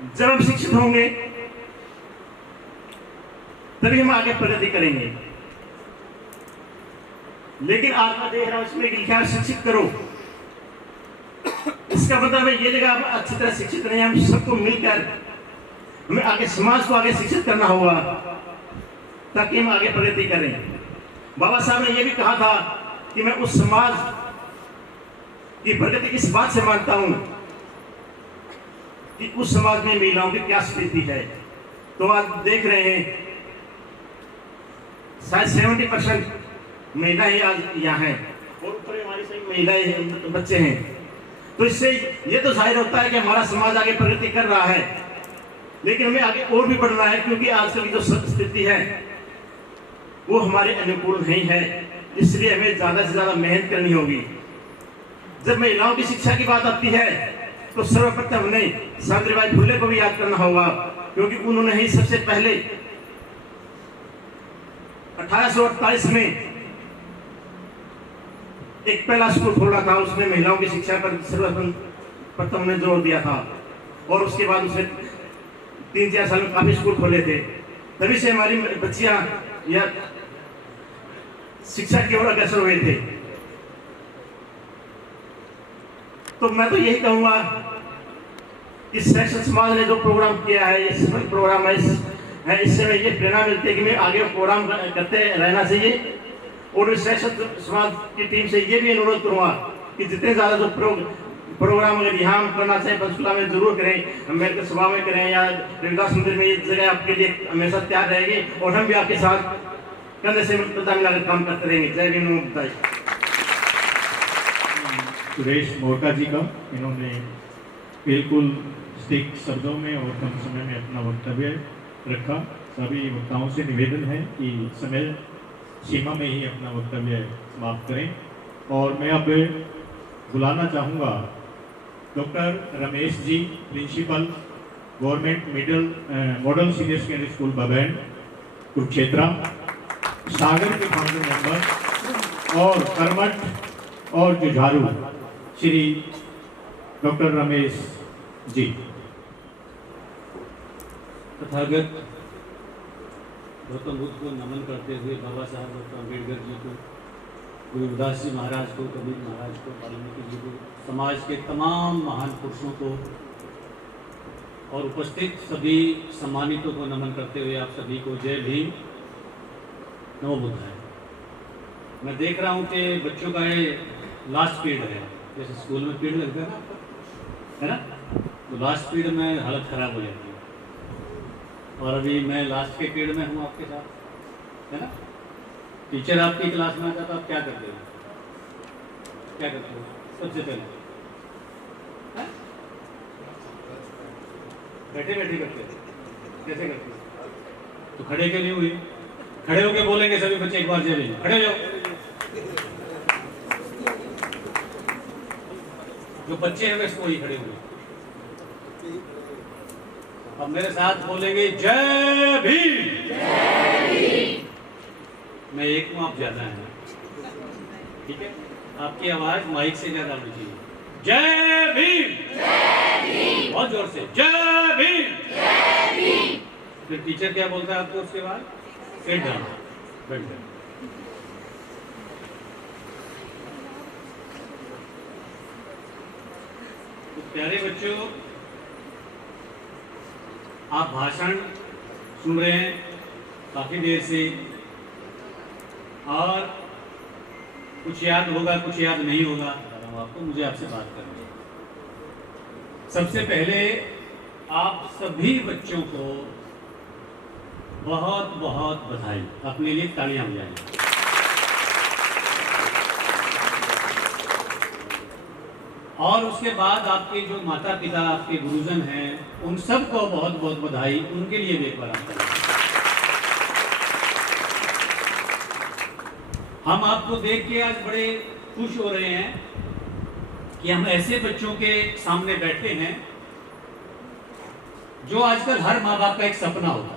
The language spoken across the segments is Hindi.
जब हम शिक्षित होंगे तभी हम आगे प्रगति करेंगे। लेकिन आज मैं देख रहा हूं इसमें लिखा है शिक्षित करो। इसका मतलब है ये जगह आप अच्छी तरह शिक्षित नहीं, हम सबको मिलकर हमें आगे समाज को आगे शिक्षित करना होगा ताकि हम आगे प्रगति करें। बाबा साहब ने यह भी कहा था कि मैं उस समाज की प्रगति इस बात से मानता हूं कि उस समाज में महिलाओं की क्या स्थिति है। तो आज देख रहे हैं शायद 70% महिलाएं आज यहाँ हैं और ऊपर हमारी सही महिलाएं बच्चे हैं। तो इससे ये तो जाहिर होता है कि हमारा समाज आगे प्रगति कर रहा है, लेकिन हमें आगे और भी बढ़ना है क्योंकि आजकल की जो स्थिति है वो हमारे अनुकूल नहीं है। इसलिए हमें ज़्यादा से ज़्यादा मेहनत करनी होगी। जब महिलाओं की शिक्षा की बात आती है तो सर्वप्रथम हमें सावित्रीबाई फुले को भी याद करना होगा, क्योंकि उन्होंने ही सबसे पहले 1848 में एक पहला स्कूल खोला था। उसने महिलाओं की शिक्षा पर सर्वप्रथम ने जोर दिया था और उसके बाद उसने 3-4 साल में काफी स्कूल खोले थे। तभी से हमारी बच्चियां या शिक्षा की ओर अग्रसर हुए थे। तो मैं तो यही कहूंगा कि श्रेष्ठ समाज ने जो प्रोग्राम किया है, ये प्रोग्राम है, इससे मैं ये प्रेरणा मिलती है कि मैं आगे प्रोग्राम करते रहना चाहिए। और श्रेष्ठ समाज की टीम से ये भी अनुरोध करूंगा कि जितने ज़्यादा जो प्रोग्राम अगर यहाँ करना चाहें पंचकुला में जरूर करें, अम्बेडकर सभा में करें या रविदास मंदिर में, ये जगह आपके लिए हमेशा तैयार रहेगी और हम भी आपके साथ कंधे से कंधा मिलाकर काम करते रहेंगे। जय भीम। सुरेश मोरका जी का इन्होंने बिल्कुल सटीक शब्दों में और कम समय में अपना वक्तव्य रखा। सभी वक्ताओं से निवेदन है कि समय सीमा में ही अपना वक्तव्य समाप्त करें। और मैं अब बुलाना चाहूँगा doctor Ramesh ji, principal government model senior secondary school Babain Kurukshetra, Sagar के फाउंडर मेंबर और कर्मठ और जुझारू श्री डॉक्टर रमेश जी। तथागत गौतम बुद्ध को नमन करते हुए बाबा साहब डॉक्टर अम्बेडकर जी को, गुरुदास जी महाराज को, कबीर महाराज को, वाल्मीकि जी को, समाज के तमाम महान पुरुषों को और उपस्थित सभी सम्मानितों को नमन करते हुए आप सभी को जय भीम, नमो बुद्धाय। मैं देख रहा हूँ कि बच्चों का ये लास्ट पीरियड है, जैसे स्कूल में पीरियड लगता है ना, तो लास्ट पीरियड में हालत ख़राब हो जाती है। और अभी मैं लास्ट के पीरियड में हूँ आपके साथ, है ना। टीचर आपकी क्लास में आता तो आप क्या करते हो? क्या करते हो सबसे पहले? बैठे बैठे करते हो? कैसे करते हो? तो खड़े क्यों नहीं हुए? खड़े होके बोलेंगे सभी बच्चे एक बार जय भीम, खड़े हो जाओ। जो बच्चे हैं इसको वही खड़े हुए। अब मेरे साथ बोलेंगे जय भीम। मैं एक हूँ, आप ज्यादा हैं, ठीक है। आपकी आवाज माइक से ज्यादा होनी चाहिए। जय भीम, बहुत जोर से जय भीम। फिर टीचर क्या बोलता है आपको उसके बाद? सिट डाउन, बैठ जाओ। तो प्यारे बच्चों, आप भाषण सुन रहे हैं काफ़ी देर से और कुछ याद होगा, कुछ याद नहीं होगा। आपको मुझे आपसे बात करनी है। सबसे पहले आप सभी बच्चों को बहुत बहुत बधाई, अपने लिए तालियां बजाएं। और उसके बाद आपके जो माता पिता, आपके गुरुजन हैं, उन सब को बहुत बहुत बधाई, उनके लिए भी एक बार आपका। हम आपको देख के आज बड़े खुश हो रहे हैं कि हम ऐसे बच्चों के सामने बैठे हैं जो आजकल हर माँ बाप का एक सपना होता है।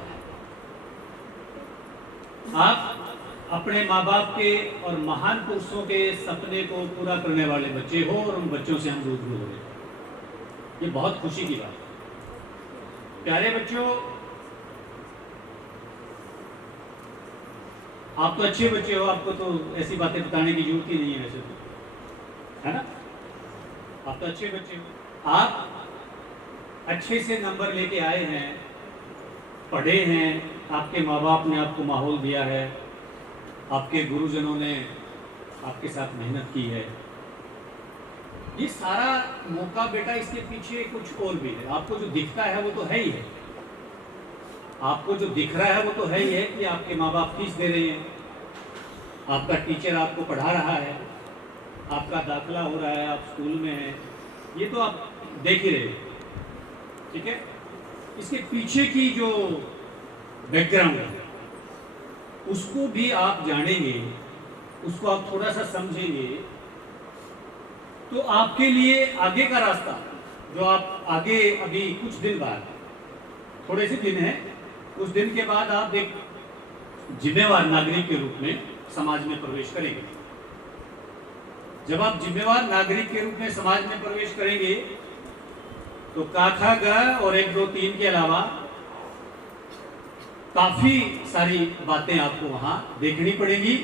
आप अपने माँ बाप के और महान पुरुषों के सपने को पूरा करने वाले बच्चे हो और उन बच्चों से हम रूबरू हो रहे हैं। ये बहुत खुशी की बात है। प्यारे बच्चों, आप तो अच्छे बच्चे हो, आपको तो ऐसी बातें बताने की जरूरत ही नहीं है वैसे तो, है ना? आप तो अच्छे बच्चे हो, आप अच्छे से नंबर लेके आए हैं, पढ़े हैं, आपके माँ बाप ने आपको माहौल दिया है, आपके गुरुजनों ने आपके साथ मेहनत की है। ये सारा मौका बेटा, इसके पीछे कुछ और भी है। आपको जो दिखता है वो तो है ही है, आपको जो दिख रहा है वो तो है ही है कि आपके माँ बाप फीस दे रहे हैं, आपका टीचर आपको पढ़ा रहा है, आपका दाखिला हो रहा है, आप स्कूल में हैं, ये तो आप देख ही रहे हो, ठीक है? इसके पीछे की जो बैकग्राउंड है उसको भी आप जानेंगे, उसको आप थोड़ा सा समझेंगे, तो आपके लिए आगे का रास्ता, जो आप आगे अभी कुछ दिन बाद, थोड़े से दिन हैं, कुछ दिन के बाद आप एक जिम्मेवार नागरिक के रूप में समाज में प्रवेश करेंगे। जब आप जिम्मेवार नागरिक के रूप में समाज में प्रवेश करेंगे तो का खा ग और 1 2 3 के अलावा काफी सारी बातें आपको वहां देखनी पड़ेगी,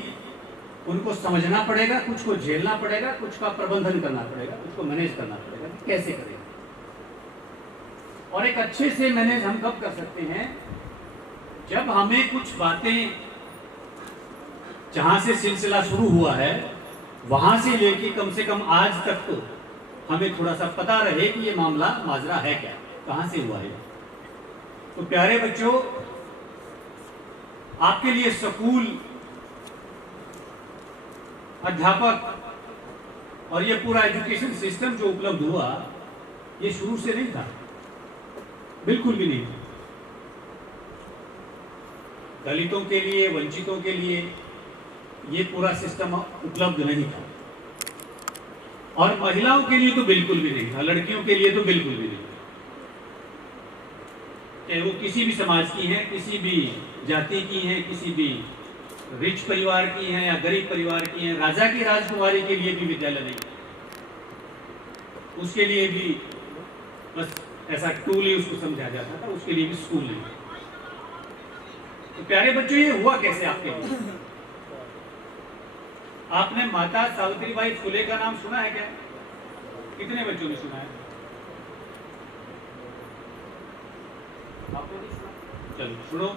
उनको समझना पड़ेगा, कुछ को झेलना पड़ेगा, कुछ का प्रबंधन करना पड़ेगा, कुछ को मैनेज करना पड़ेगा कि कैसे करेंगे। और एक अच्छे से मैनेज हम कब कर सकते हैं, जब हमें कुछ बातें, जहां से सिलसिला शुरू हुआ है वहां से लेके कम से कम आज तक तो हमें थोड़ा सा पता रहे कि ये मामला माजरा है क्या, कहां से हुआ है। तो प्यारे बच्चों, आपके लिए स्कूल, अध्यापक और ये पूरा एजुकेशन सिस्टम जो उपलब्ध हुआ, ये शुरू से नहीं था, बिल्कुल भी नहीं था। दलितों के लिए, वंचितों के लिए ये पूरा सिस्टम उपलब्ध नहीं था, और महिलाओं के लिए तो बिल्कुल भी नहीं था, लड़कियों के लिए तो बिल्कुल भी नहीं था। चाहे वो किसी भी समाज की हैं, किसी भी जाति की हैं, किसी भी रिच परिवार की हैं या गरीब परिवार की हैं, राजा की राजकुमारी के लिए भी विद्यालय नहीं, उसके लिए भी बस ऐसा टूल ही उसको समझा जाता था, उसके लिए भी स्कूल नहीं। तो प्यारे बच्चों, ये हुआ कैसे आपके लिए? आपने माता सावित्रीबाई फुले का नाम सुना है क्या? कितने बच्चों ने सुना है? आपने नहीं सुना? चलो सुनो।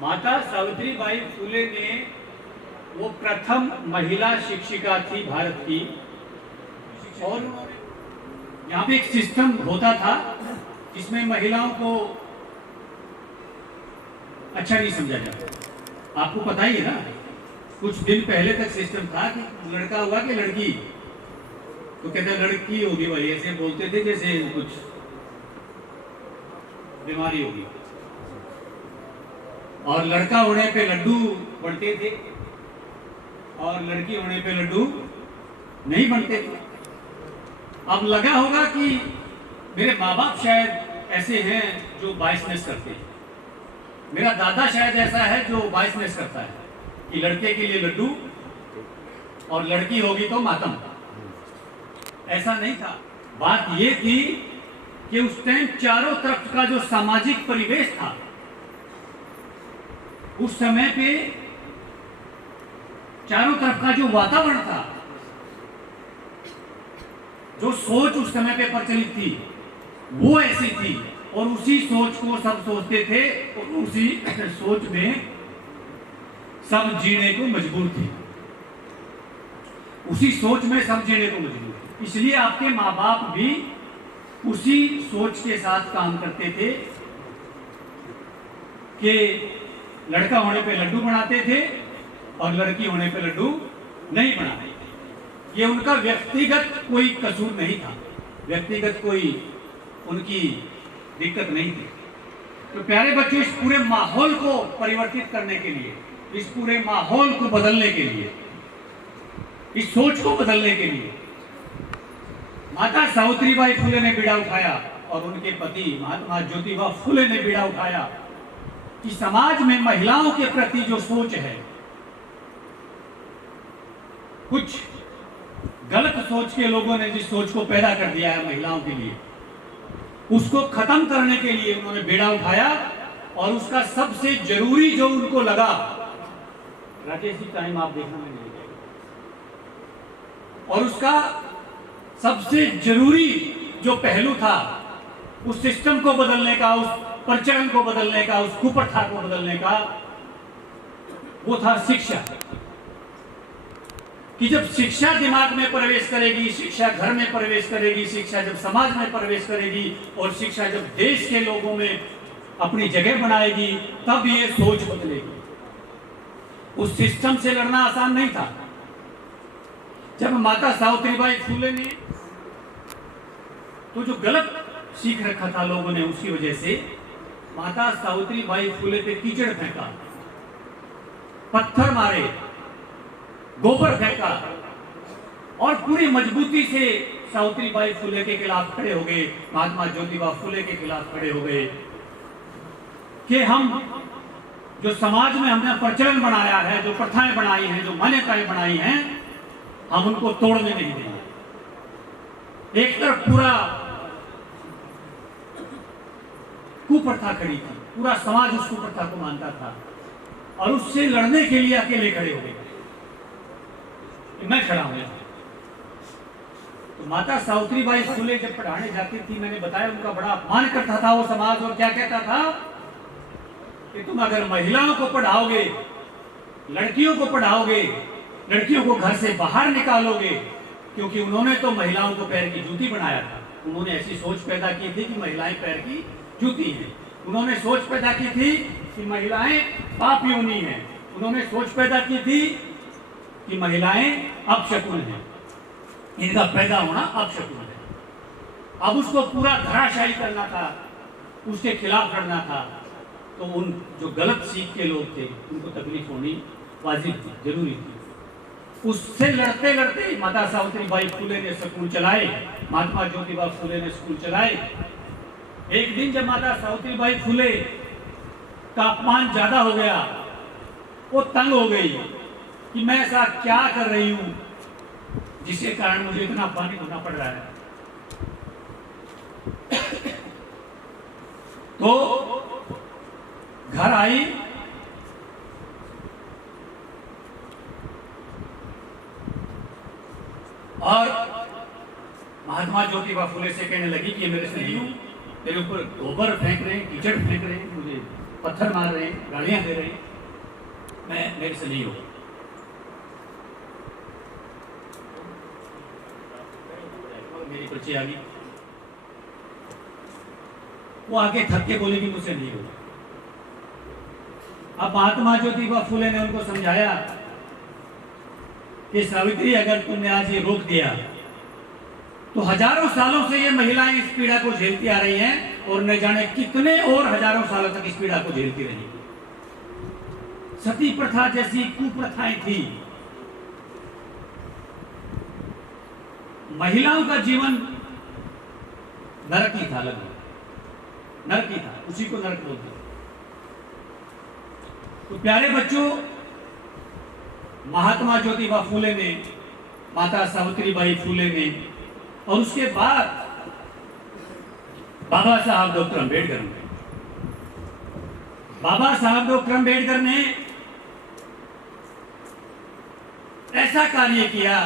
माता सावित्रीबाई फुले ने, वो प्रथम महिला शिक्षिका थी भारत की, और यहाँ पे एक सिस्टम होता था जिसमें महिलाओं को अच्छा नहीं समझा जाता। आपको पता ही है ना, कुछ दिन पहले तक सिस्टम था कि लड़का हुआ कि लड़की, तो कहते लड़की होगी भाई, ऐसे बोलते थे जैसे कुछ बीमारी होगी। और लड़का होने पे लड्डू बढ़ते थे और लड़की होने पे लड्डू नहीं बनते थे। अब लगा होगा कि मेरे माँ बाप शायद ऐसे हैं जो बाइसनेस करते हैं, मेरा दादा शायद ऐसा है जो बाइसनेस करता है कि लड़के के लिए लड्डू और लड़की होगी तो मातम। ऐसा नहीं था। बात ये थी कि उस टाइम चारों तरफ का जो सामाजिक परिवेश था, उस समय पे चारों तरफ का जो वातावरण था, जो सोच उस समय पे प्रचलित थी, वो ऐसी थी, और उसी सोच को सब सोचते थे और उसी सोच में सब जीने को मजबूर थे। उसी सोच में सब जीने को मजबूर थे। इसलिए आपके माँ बाप भी उसी सोच के साथ काम करते थे कि लड़का होने पे लड्डू बनाते थे और लड़की होने पे लड्डू नहीं बनाते थे। ये उनका व्यक्तिगत कोई कसूर नहीं था, व्यक्तिगत कोई उनकी दिक्कत नहीं थी। तो प्यारे बच्चों, इस पूरे माहौल को परिवर्तित करने के लिए, इस पूरे माहौल को बदलने के लिए, इस सोच को बदलने के लिए माता सावित्रीबाई फुले ने बीड़ा उठाया और उनके पति महात्मा ज्योतिबा फुले ने बीड़ा उठाया कि समाज में महिलाओं के प्रति जो सोच है, कुछ गलत सोच के लोगों ने जिस सोच को पैदा कर दिया है महिलाओं के लिए, उसको खत्म करने के लिए उन्होंने बेड़ा उठाया। और उसका सबसे जरूरी जो उनको लगा, राकेश जी टाइम आप देखना में नहीं जाएगा, और उसका सबसे जरूरी जो पहलू था उस सिस्टम को बदलने का, उस प्रचलन को बदलने का, उस कुप्रथा को बदलने का, वो था शिक्षा। कि जब शिक्षा दिमाग में प्रवेश करेगी, शिक्षा घर में प्रवेश करेगी, शिक्षा जब समाज में प्रवेश करेगी, और शिक्षा जब देश के लोगों में अपनी जगह बनाएगी, तब ये सोच बदलेगी। उस सिस्टम से लड़ना आसान नहीं था। जब माता सावित्रीबाई फुले ने तो जो गलत सीख रखा था लोगों ने, उसकी वजह से माता सावित्रीबाई फुले पे कीचड़ फेंका, पत्थर मारे, गोबर फेंका, और पूरी मजबूती से सावित्रीबाई फुले के खिलाफ खड़े हो गए, महात्मा ज्योतिबा फुले के खिलाफ खड़े हो गए कि हम जो समाज में हमने प्रचलन बनाया है, जो प्रथाएं बनाई हैं, जो मान्यताएं बनाई हैं, हम उनको तोड़ने नहीं देंगे। एक तरफ पूरा कुप्रथा खड़ी थी, पूरा समाज उस कुप्रथा को मानता था, और उससे लड़ने के लिए अकेले खड़े हो गए। मैं खड़ा हूं। तो माता सावित्रीबाई फुले जब पढ़ाने जाती थी, मैंने बताया उनका बड़ा अपमान करता था वो समाज, और क्या कहता था कि तुम अगर महिलाओं को पढ़ाओगे, लड़कियों को पढ़ाओगे, लड़कियों को घर से बाहर निकालोगे, क्योंकि उन्होंने तो महिलाओं को पैर की जूती बनाया था। उन्होंने ऐसी सोच पैदा की थी कि महिलाएं पैर की जूती हैं। उन्होंने सोच पैदा की थी कि महिलाएं पाप योनि हैं। उन्होंने सोच पैदा की थी कि महिलाएं अपशकुन हैं, इनका पैदा होना अपशकुन है। अब उसको पूरा धराशायी करना था, उसके खिलाफ लड़ना था। तो उन जो गलत सीख के लोग थे, उनको तकलीफ होनी वाजिब थी, जरूरी थी। उससे लड़ते लड़ते माता सावित्रीबाई फुले ने स्कूल चलाए, महात्मा ज्योतिबा फुले ने स्कूल चलाए। एक दिन जब माता सावित्रीबाई फुले का अपमान ज्यादा हो गया, वो तंग हो गई कि मैं ऐसा क्या कर रही हूं जिसके कारण मुझे इतना पानी धोना पड़ रहा है। तो घर आई, और महात्मा ज्योतिबा फुले से कहने लगी कि ये मेरे से नहीं हूं, मेरे ऊपर गोबर फेंक रहे हैं, कीचड़ फेंक रहे हैं, मुझे पत्थर मार रहे हैं, गालियां दे रहे हैं, मैं मेरे से नहीं हूं। मेरी बच्ची आ गई, वो आके थक के बोली कि मुझसे नहीं होगा। अब महात्मा ज्योतिबा फुले ने उनको समझाया कि सावित्री, अगर तुमने आज ये रोक दिया तो हजारों सालों से ये महिलाएं इस पीड़ा को झेलती आ रही हैं, और न जाने कितने और हजारों सालों तक इस पीड़ा को झेलती रहेंगी। सती प्रथा जैसी कुप्रथाएं थी। महिलाओं का जीवन नरक ही था, लगभग नरक ही था, उसी को नरक बोलते। तो प्यारे बच्चों, महात्मा ज्योतिबा फुले ने, माता सावित्रीबाई फुले ने, और उसके बाद बाबा साहब डॉक्टर अंबेडकर ने, बाबा साहब डॉक्टर अंबेडकर ने ऐसा कार्य किया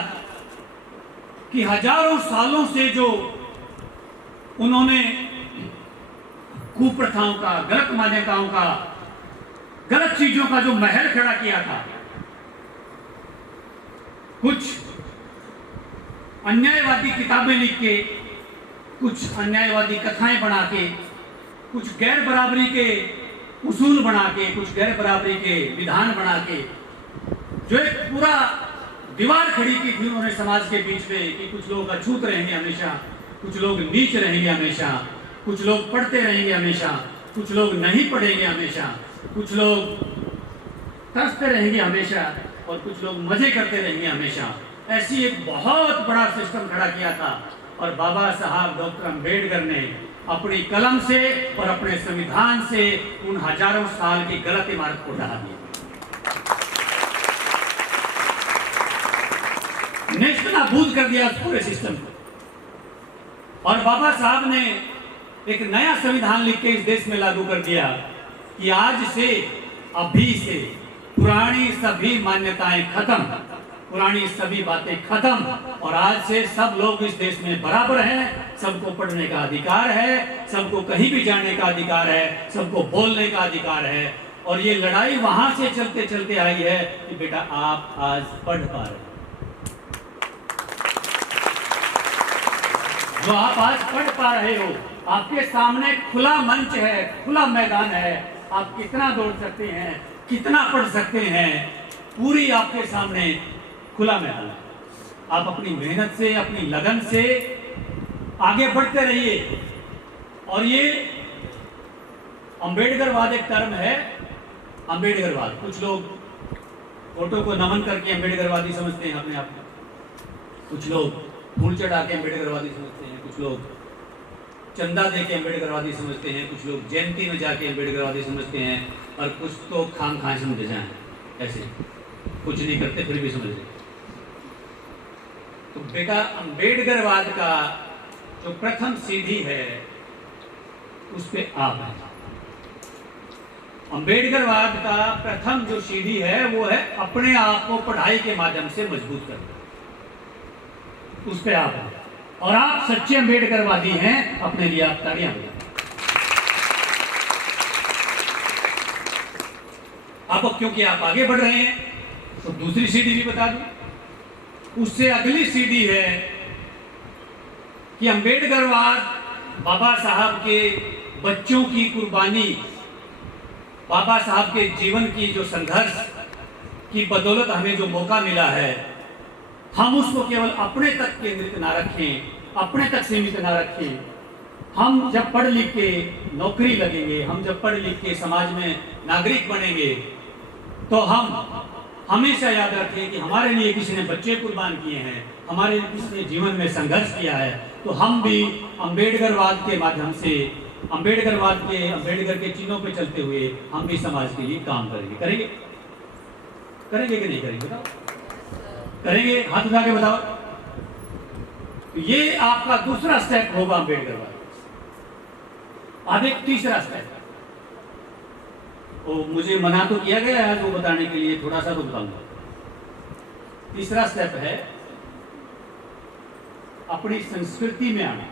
कि हजारों सालों से जो उन्होंने कुप्रथाओं का, गलत मान्यताओं का, गलत चीजों का जो महल खड़ा किया था, कुछ अन्यायवादी किताबें लिख के, कुछ अन्यायवादी कथाएं बना के, कुछ गैर बराबरी के उसूल बना के, कुछ गैर बराबरी के विधान बना के, जो एक पूरा दीवार खड़ी की थी उन्होंने समाज के बीच में, कि कुछ लोग अछूत रहेंगे हमेशा, कुछ लोग नीच रहेंगे हमेशा, कुछ लोग पढ़ते रहेंगे हमेशा, कुछ लोग नहीं पढ़ेंगे हमेशा, कुछ लोग तरसते रहेंगे हमेशा, और कुछ लोग मजे करते रहेंगे हमेशा। ऐसी एक बहुत बड़ा सिस्टम खड़ा किया था, और बाबा साहब डॉक्टर अंबेडकर ने अपनी कलम से और अपने संविधान से उन हजारों साल की गलत इमारत को ढहा दिया, नेस्तनाबूद कर दिया उस पूरे सिस्टम को। और बाबा साहब ने एक नया संविधान लिख के इस देश में लागू कर दिया कि आज से, अभी से पुरानी सभी मान्यताएं खत्म, पुरानी सभी बातें खत्म, और आज से सब लोग इस देश में बराबर हैं, सबको पढ़ने का अधिकार है, सबको कहीं भी जाने का अधिकार है, सबको बोलने का अधिकार है। और ये लड़ाई वहां से चलते चलते आई है कि बेटा आप आज पढ़ पा रहे, जो आप आज पढ़ पा रहे हो, आपके सामने खुला मंच है, खुला मैदान है, आप कितना दौड़ सकते हैं, कितना पढ़ सकते हैं, पूरी आपके सामने खुला मैदान है। आप अपनी मेहनत से, अपनी लगन से आगे बढ़ते रहिए। और ये अंबेडकरवाद एक टर्म है, अंबेडकरवाद। कुछ लोग फोटो को नमन करके अंबेडकरवादी समझते हैं अपने आप को, कुछ लोग फूल चढ़ा के अंबेडकरवादी समझते हैं, कुछ लोग चंदा दे के अंबेडकरवादी समझते हैं, कुछ लोग जयंती में जाके अंबेडकरवादी समझते हैं, और कुछ तो खाम खां समझ जाए, ऐसे कुछ नहीं करते फिर भी समझ लेते। तो बेटा अंबेडकरवाद का जो प्रथम सीढ़ी है उस पे आप हैं। अंबेडकरवाद का प्रथम जो सीढ़ी है वो है अपने आप को पढ़ाई के माध्यम से मजबूत करना, उस पे आप हैं। और आप सच्चे अंबेडकरवादी हैं, अपने लिए आप तालियां बजाएं। अब क्योंकि आप आगे बढ़ रहे हैं तो दूसरी सीढ़ी भी बता दूं। उससे अगली सीढ़ी है कि अंबेडकरवाद बाबा साहब के बच्चों की कुर्बानी, बाबा साहब के जीवन की जो संघर्ष की बदौलत हमें जो मौका मिला है, हम उसको केवल अपने तक केंद्रित ना रखें, अपने तक सीमित ना रखें। हम जब पढ़ लिख के नौकरी लगेंगे, हम जब पढ़ लिख के समाज में नागरिक बनेंगे, तो हम हमेशा याद रखें कि हमारे लिए किसी ने बच्चे कुर्बान किए हैं, हमारे लिए किसी ने जीवन में संघर्ष किया है, तो हम भी अंबेडकरवाद के माध्यम से, अंबेडकर के चिन्हों पे चलते हुए हम भी समाज के लिए काम करेंगे। करेंगे करेंगे कि नहीं करेंगे बताओ? करेंगे? हाथ उठा के बताओ। तो ये आपका दूसरा स्टेप होगा अंबेडकरवाद। अब एक तीसरा स्टेप, वो मुझे मना तो किया गया है वो बताने के लिए, थोड़ा सा तो बताऊंगा। तीसरा स्टेप है अपनी संस्कृति में आना।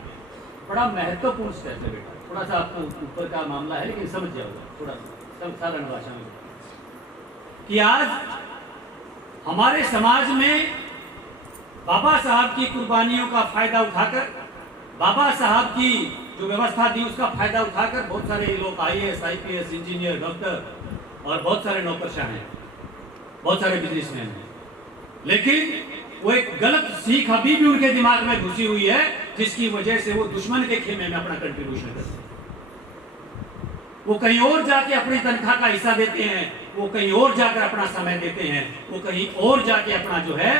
बड़ा महत्वपूर्ण स्टेप है बेटा, थोड़ा सा आपको ऊपर का मामला है लेकिन समझ जाओगे थोड़ा सा साधारण भाषा में, कि आज हमारे समाज में बाबा साहब की कुर्बानियों का फायदा उठाकर, बाबा साहब की जो व्यवस्था दी उसका फायदा उठाकर बहुत सारे लोग IAS, IPS, इंजीनियर, डॉक्टर और बहुत सारे नौकरशाह हैं, बहुत सारे बिजनेसमैन हैं। लेकिन वो एक गलत सीख अभी भी उनके दिमाग में घुसी हुई है, जिसकी वजह से वो दुश्मन के खेमे में अपना कंट्रीब्यूशन करते हैं। वो कहीं और जाके अपनी तनख्वाह का हिस्सा देते हैं, वो कहीं और जाकर अपना समय देते हैं, वो कहीं और जाके अपना जो है,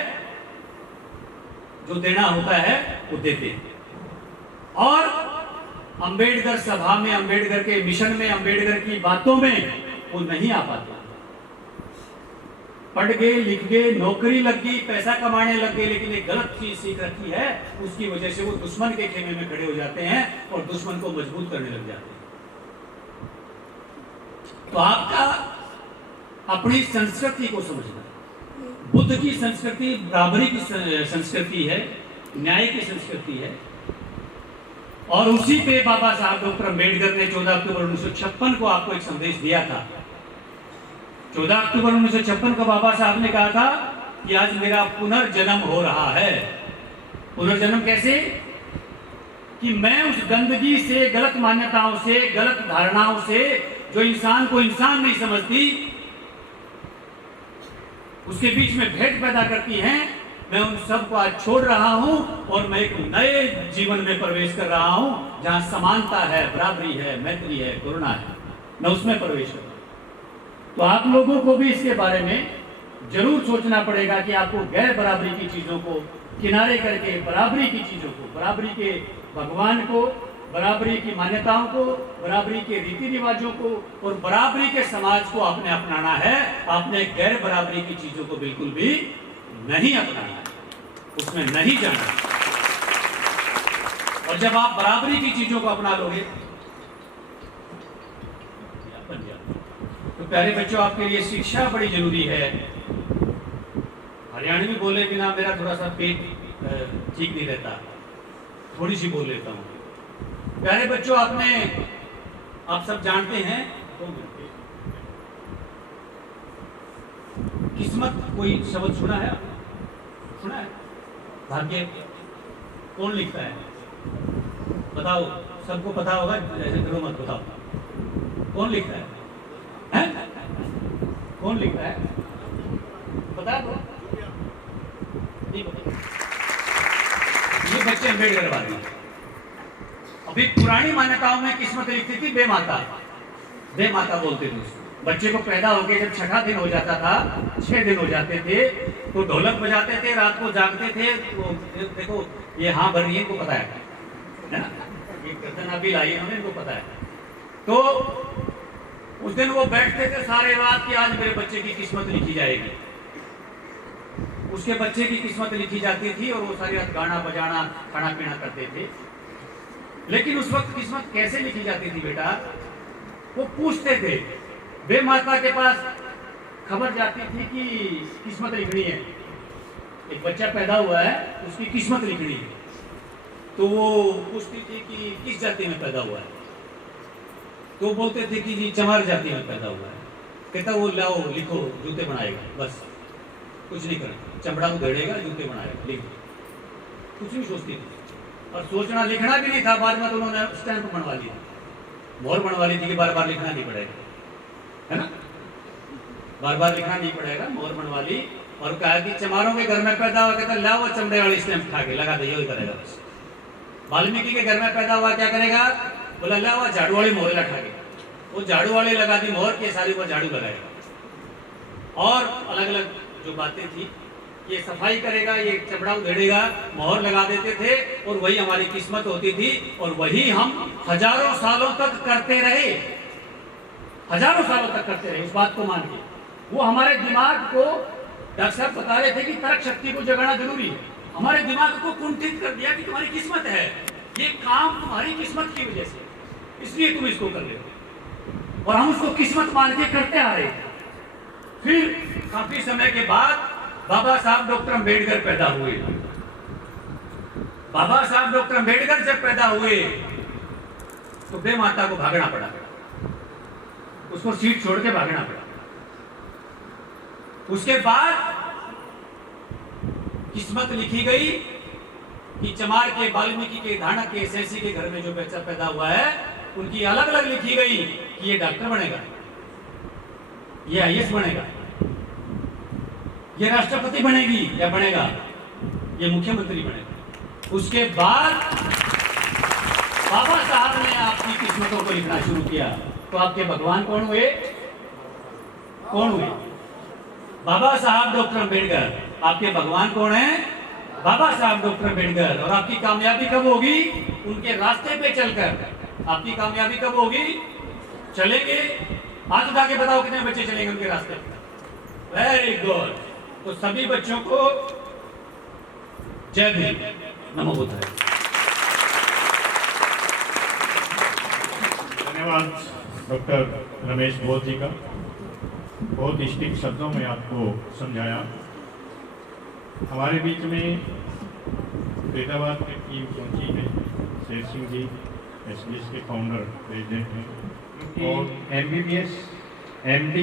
जो देना होता है वो देते हैं। और अंबेडकर सभा में, अंबेडकर के मिशन में, अंबेडकर की बातों में वो नहीं आ पाते। पढ़ गए, लिख गए, नौकरी लग गई, पैसा कमाने लग गए, लेकिन एक गलत चीज सीख रखी है, उसकी वजह से वो दुश्मन के खेमे में खड़े हो जाते हैं और दुश्मन को मजबूत करने लग जाते हैं। तो आपका अपनी संस्कृति को समझना, बुद्ध की संस्कृति बराबरी की संस्कृति है, न्याय की संस्कृति है, और उसी पे बाबा साहब डॉक्टर अम्बेडकर ने 14 अक्टूबर 1956 को आपको एक संदेश दिया था। 14 अक्टूबर 1956 को बाबा साहब ने कहा था कि आज मेरा पुनर्जन्म हो रहा है। पुनर्जन्म कैसे? कि मैं उस गंदगी से, गलत मान्यताओं से, गलत धारणाओं से, जो इंसान को इंसान नहीं समझती, उसके बीच में भेद पैदा करती हैं, मैं उन सब को आज छोड़ रहा हूं और मैं एक नए जीवन में प्रवेश कर रहा हूं, जहां समानता है, बराबरी है, मैत्री है, करुणा है। मैं उसमें प्रवेश कर रहा हूं। तो आप लोगों को भी इसके बारे में जरूर सोचना पड़ेगा कि आपको गैर बराबरी की चीजों को किनारे करके बराबरी की चीजों को, बराबरी के भगवान को, बराबरी की मान्यताओं को, बराबरी के रीति रिवाजों को और बराबरी के समाज को आपने अपनाना है। आपने गैर बराबरी की चीजों को बिल्कुल भी नहीं अपनाना है, उसमें नहीं जाना। और जब आप बराबरी की चीजों को अपना लोगे तो प्यारे बच्चों, आपके लिए शिक्षा बड़ी जरूरी है। हरियाणवी बोले बिना मेरा थोड़ा सा पेट ठीक नहीं रहता, थोड़ी सी बोल लेता हूँ। प्यारे बच्चों, आप सब जानते हैं किस्मत कोई शब्द सुना है? सुना है? भाग्य कौन लिखता है? बताओ, सबको पता होगा, ऐसे करो मत, बताओ कौन लिखता है? हैं? कौन लिखता है? बता दो। ये बच्चे अम्बेडकर वाले। अभी पुरानी मान्यताओं में किस्मत लिखती थी बेमाता, बेमाता बोलते थे उसको। बच्चे को पैदा होके जब 6ठा दिन हो जाता था, 6 दिन हो जाते थे, तो ढोलक बजाते थे, रात को जागते थे। तो देखो ये हाँ भर रही है, इनको पता है ना, ये कीर्तन अभी लाई है, इनको पता है। तो उस दिन वो बैठते थे सारे रात की आज मेरे बच्चे की किस्मत लिखी जाएगी। उसके बच्चे की किस्मत लिखी जाती थी और वो सारी रात गाना बजाना खाना पीना करते थे। लेकिन उस वक्त किस्मत कैसे लिखी जाती थी बेटा? वो पूछते थे, बेमाता के पास खबर जाती थी कि किस्मत लिखनी है, एक बच्चा पैदा हुआ है, उसकी किस्मत लिखनी है। तो वो पूछती थी कि किस जाति में पैदा हुआ है? तो बोलते थे कि जी चमार जाति में पैदा हुआ है। कहता वो लाओ लिखो, जूते बनाएगा, बस कुछ नहीं करना, चमड़ा को धड़ेगा, जूते बनाएगा, लिख दो। कुछ नहीं सोचती थी, और सोचना लिखना भी नहीं था। बाद में तो उन्होंने स्टैंप बनवा ली, मोहर बनवा ली थी कि बार बार लिखना नहीं पड़ेगा, है ना, बार बार लिखना नहीं पड़ेगा, मोहर बनवा ली। और कहा कि चमारों के घर में पैदा हुआ, कहता लाओ चमड़े वाली स्टैंप उठा के लगा दे, यही करेगा बस। वाल्मीकि के घर में पैदा हुआ, क्या करेगा? बोला लाओ झाड़ू वाली मोहर लगा के, वो झाड़ू वाले लगा दी मोहर के, सारी वो झाड़ू लगाएगा। और अलग अलग जो बातें थी, ये सफाई करेगा, ये चमड़ा उधेड़ेगा, मोहर लगा देते थे, और वही हमारी किस्मत होती थी। और वही हम हजारों सालों तक करते रहे, हजारों सालों तक करते रहे, उस बात को मान के। वो हमारे दिमाग को, डॉक्टर साहब बता रहे थे कि तर्क शक्ति को जगाना जरूरी है। हमारे दिमाग को कुंठित कर दिया कि तुम्हारी किस्मत है, ये काम तुम्हारी किस्मत की वजह से, इसलिए तुम इसको कर रहे हो। और हम उसको किस्मत मान के करते आ रहे। फिर काफी समय के बाद बाबा साहब डॉक्टर अम्बेडकर पैदा हुए। बाबा साहब डॉक्टर अम्बेडकर जब पैदा हुए तो बेमाता को भागना पड़ा, उसको सीट छोड़ के भागना पड़ा। उसके बाद किस्मत लिखी गई कि चमार के, वाल्मीकि के, धानक के, सैसी के घर में जो बच्चा पैदा हुआ है, उनकी अलग अलग लिखी गई कि ये डॉक्टर बनेगा, ये आईएएस बनेगा, ये राष्ट्रपति बनेगी या बनेगा, ये मुख्यमंत्री बनेगा। उसके बाद बाबा साहब ने आपकी किस्मतों को लिखना शुरू किया। तो आपके भगवान कौन हुए? कौन हुए? बाबा साहब डॉक्टर अम्बेडकर। आपके भगवान कौन है? बाबा साहब डॉक्टर अम्बेडकर। और आपकी कामयाबी कब होगी? उनके रास्ते पे चलकर। आपकी कामयाबी कब होगी? चलेंगे। हाथ उठा के बताओ कितने बच्चे चलेंगे उनके रास्ते पे? Very good. तो सभी बच्चों को जय भीम, नमो बुद्धाय। धन्यवाद डॉक्टर रमेश बोध जी का, बहुत स्टिक शब्दों में आपको समझाया। हमारे बीच में फरीदाबाद की पहुंची है शेर सिंह जी, एसबीएस के फाउंडर प्रेसिडेंट हैं, और MBBS, MD